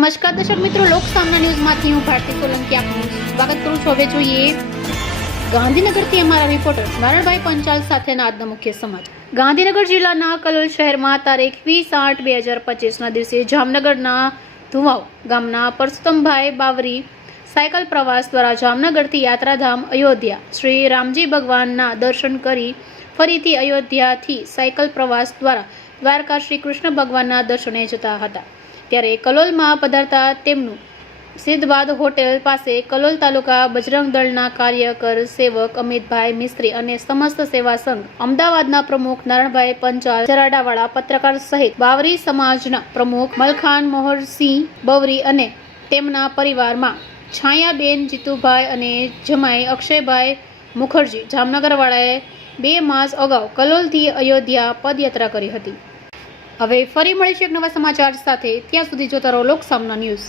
નમસ્કાર દર્શક મિત્રો, લોકસામના ન્યૂઝમાંથી હું ભારતી સોલંકી આપનું સ્વાગત કરું છું। હવે જોઈએ ગાંધીનગરથી અમારા રિપોર્ટર નારણભાઈ પંચાલ સાથેના આજના મુખ્ય સમાચાર। ગાંધીનગર જિલ્લાના કલોલ શહેરમાં તારીખ 20/8/2025ના દિવસે જામનગરના ધુવાવ ગામના પરસોત્તમભાઈ બાવરી સાયકલ પ્રવાસ દ્વારા જામનગરથી યાત્રાધામ અયોધ્યા શ્રી રામજી ભગવાનના દર્શન કરી ફરીથી અયોધ્યાથી સાયકલ પ્રવાસ દ્વારા દ્વારકા શ્રી કૃષ્ણ ભગવાનના દર્શને જતા હતા। ત્યારે કલોલમાં પધારતા તેમનું સિદ્ધવાદ હોટેલ પાસે કલોલ તાલુકા બજરંગ દળના કાર્યકર સેવક અમિતભાઈ મિસ્ત્રી અને સમસ્ત સેવા સંઘ અમદાવાદના પ્રમુખ નારણભાઈ પંચાલ, જરાડાવાળા પત્રકાર સહિત બાવરી સમાજના પ્રમુખ મલખાન મોહરસિંહ બવરી અને તેમના પરિવારમાં છાયાબેન, જીતુભાઈ અને જમાઈ અક્ષયભાઈ મુખર્જી જામનગરવાળાએ 2 માસ અગાઉ કલોલથી અયોધ્યા પદયાત્રા કરી હતી। હવે ફરી મળીશું એક નવા સમાચાર સાથે। ત્યાં સુધી જોતા રહો લોકસામના ન્યૂઝ।